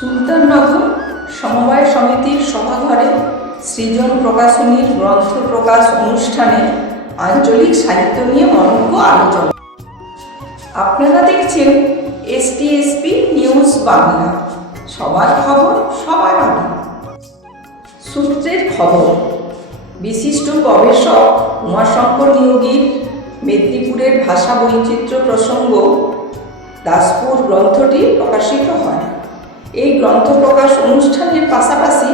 সুলতাননগর সমবায় সমিতির সভাঘরে সৃজন প্রকাশনীর গ্রন্থ প্রকাশ অনুষ্ঠানে আঞ্চলিক সাহিত্য নিয়ে মনজ্ঞ আলোচনা। আপনারা দেখছেন এসটিএসপি নিউজ বাংলা। সবার খবর, সবার আগে। সূত্রের খবর, বিশিষ্ট গবেষক উমাশঙ্কর নিয়োগীর মেদিনীপুরের ভাষা বৈচিত্র্য প্রসঙ্গ দাসপুর গ্রন্থটি প্রকাশিত হয়। এই গ্রন্থ প্রকাশ অনুষ্ঠানের পাশাপাশি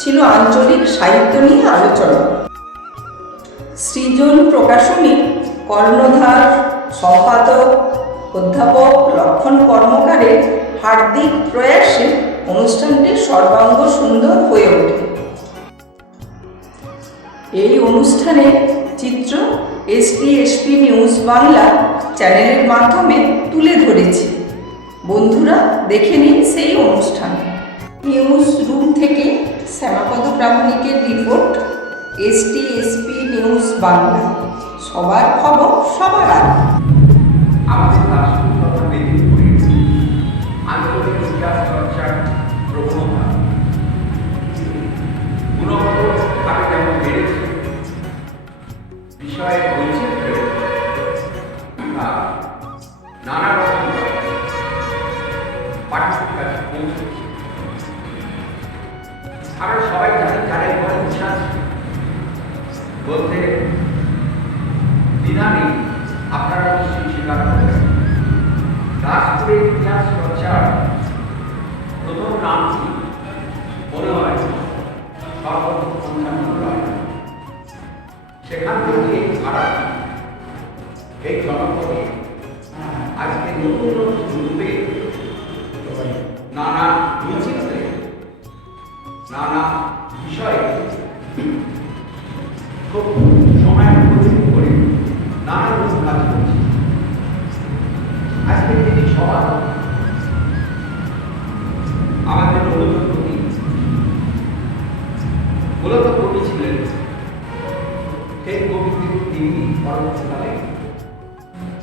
ছিল আঞ্চলিক সাহিত্য নিয়ে আলোচনা। সৃজন প্রকাশনী, কর্ণধার, সম্পাদক, অধ্যাপক, লক্ষণ কর্মকারের হার্দিক প্রয়াসে অনুষ্ঠানটি সর্বাঙ্গ সুন্দর হয়ে ওঠে। এই অনুষ্ঠানে চিত্র এসটিএসপি নিউজ বাংলা চ্যানেলের মাধ্যমে তুলে ধরেছি। বন্ধুরা, দেখে নিন সেই অনুষ্ঠান। নিউজ রুম থেকে শ্যামাপদ প্রামাণিকের রিপোর্ট এসটিএসপি নিউজ বাংলা। সবার খবর সবার নামটি মনে হয় সেখান থেকে আড়া এই জনপদে, আজকে নতুন নতুন রূপে নানা বিচিত্রে, নানা বিষয়ে খুব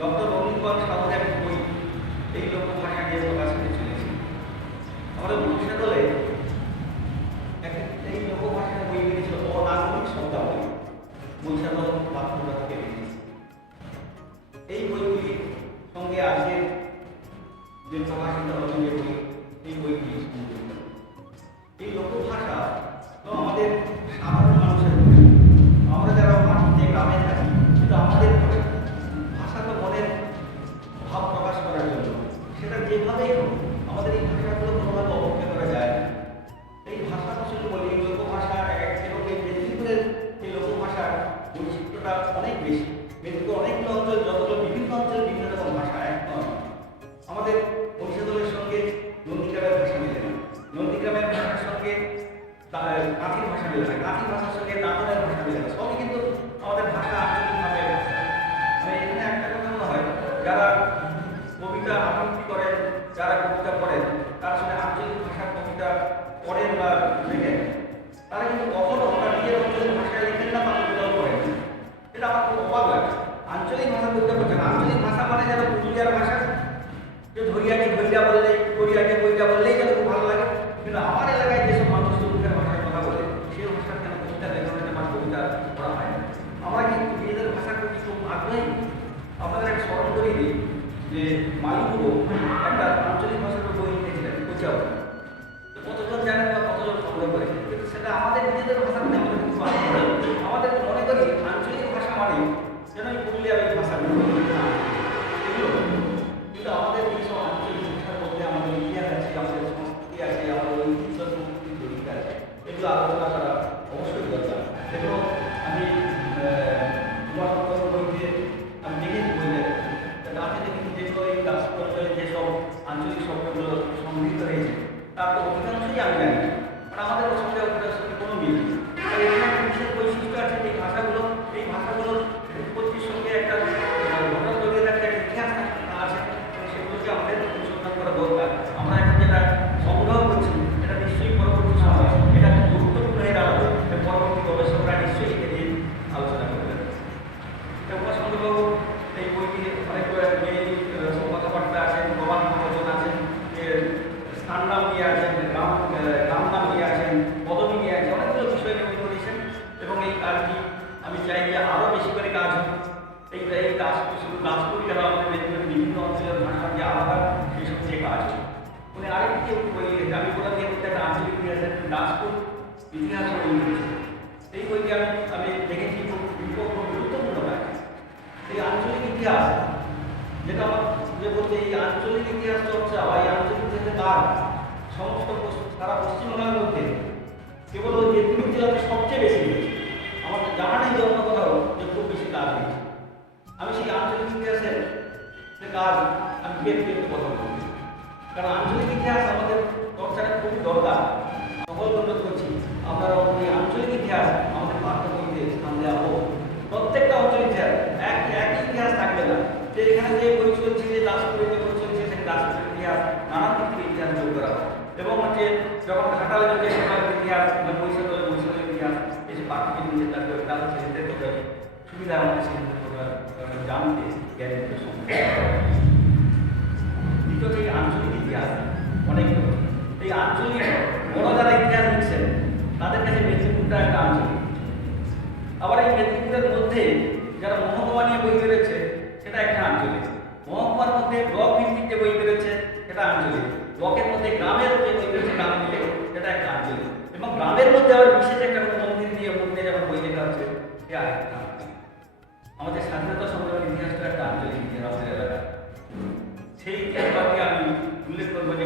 ডক্টর রবীন্দ্রনাথ সাগর এক বই, এই লোকভাষা নিয়ে প্রকাশ করে চলেছে। আমরা ভবিষ্যৎ দলে এই লোকভাষার বই বেরিয়েছিল অনাগরিক শব্দাবলী। ভবিষ্যৎ দল বাধ্যতা থেকে বেরিয়েছে এই বইগুলির সঙ্গে আজকে যে প্রকাশিত যে বই, এই বইগুলি। এই লোকভাষা তো আমাদের সাধারণ মানুষের সেটা আমাদের এই ভাষাগুলো কোনোভাবে অবজ্ঞা করা যায়। এই ভাষা আসলে বলি এই লোকভাষা এক এবং মেদিনীপুরের এই লোকভাষার বৈচিত্র্যটা অনেক বেশি। মেদিনীপুর অনেকগুলো অঞ্চল, যতগুলো বিভিন্ন অঞ্চলে, বিভিন্ন রকম ভাষা, এক আমাদের বংশীদলের সঙ্গে নন্দীগ্রামের ভাষা মেলে না। নন্দীগ্রামের ভাষার সঙ্গে কাঁথির ভাষা মেলে না। কাঁথির ভাষার সঙ্গে নাগরের ভাষা মেলে না। সবই কিন্তু আমাদের ভাষা আঞ্চলিকভাবে মানে এখানে একটা কথা মনে হয়, যারা কবিতা আবৃত্তি করেন যারা কবিতা পড়েন, তার সঙ্গে আঞ্চলিক ভাষার কবিতা পড়েন বা লেখেন, তারা কিন্তু কখনো তার নিজের অঞ্চলের ভাষায় লেখেন না বা কবিতাও পড়েন? এটা আমার খুব অবাক লাগে। আঞ্চলিক ভাষা কবিতা পড়ছেন আঞ্চলিক ভাষা মানে যেন পুরুলিয়ার ভাষা। আঞ্চলিক ইতিহাস চর্চা বা এই সারা পশ্চিমবাংলার মধ্যে কেবল ওই মেদিনীপুর সবচেয়ে বেশি আমার জানা নেই যে অন্য কোথাও বেশি কাজ হয়েছে আমি সেই আঞ্চলিক ইতিহাসের কাজ আমি বের করে কথা বলব কারণ আঞ্চলিক ইতিহাস আপনারা এই আঞ্চলিক ইতিহাস আমাদের পাঠ্যবইতে স্থান দেওয়া হোক। প্রত্যেকটা অঞ্চল ইতিহাস, এক একই ইতিহাস থাকবে না। যে এখানে যে বই চলছে, যে দাসপুরে যে বই চলছে, সেই দাসপুরের ইতিহাস নানান দিক থেকে ইতিহাস যোগ করা এবং হচ্ছে যখন ঘাটালে যে সময়ের ইতিহাস বা বৈশাখের বৈশাখের ইতিহাস, এই যে পাঠ্যবই নিয়ে থাকবে তাহলে সেক্ষেত্রে তো সুবিধা আমাদের সেক্ষেত্রে জানতে জ্ঞানের সমস্যা দ্বিতীয়ত এই আঞ্চলিক ইতিহাস অনেক এই আঞ্চলিক বড় যারা ইতিহাস লিখছেন তাদের কাছে মেদিনীপুরটা একটা আঞ্চলিক আবার এই মেদিনীপুরের মধ্যে যারা মহকুমা নিয়ে বই বেরোচ্ছে, সেটা একটা আঞ্চলিক। মহকুমার মধ্যে ব্লক ভিত্তিক যে বই বেরোচ্ছে, সেটা আঞ্চলিক। ব্লকের মধ্যে গ্রামের যে বই বেরোচ্ছে, গ্রাম মিলে সেটা একটা আঞ্চলিক। এবং গ্রামের মধ্যে আবার বিশেষ একটা মন্দির দিয়ে মন্দিরে যেমন বই লেখা হচ্ছে সে আরেকটা আমাদের স্বাধীনতা সংগ্রামের ইতিহাসটা একটা আঞ্চলিক ইতিহাস আমাদের এলাকায়। সেই ইতিহাসটাকে আমি উল্লেখ করব যে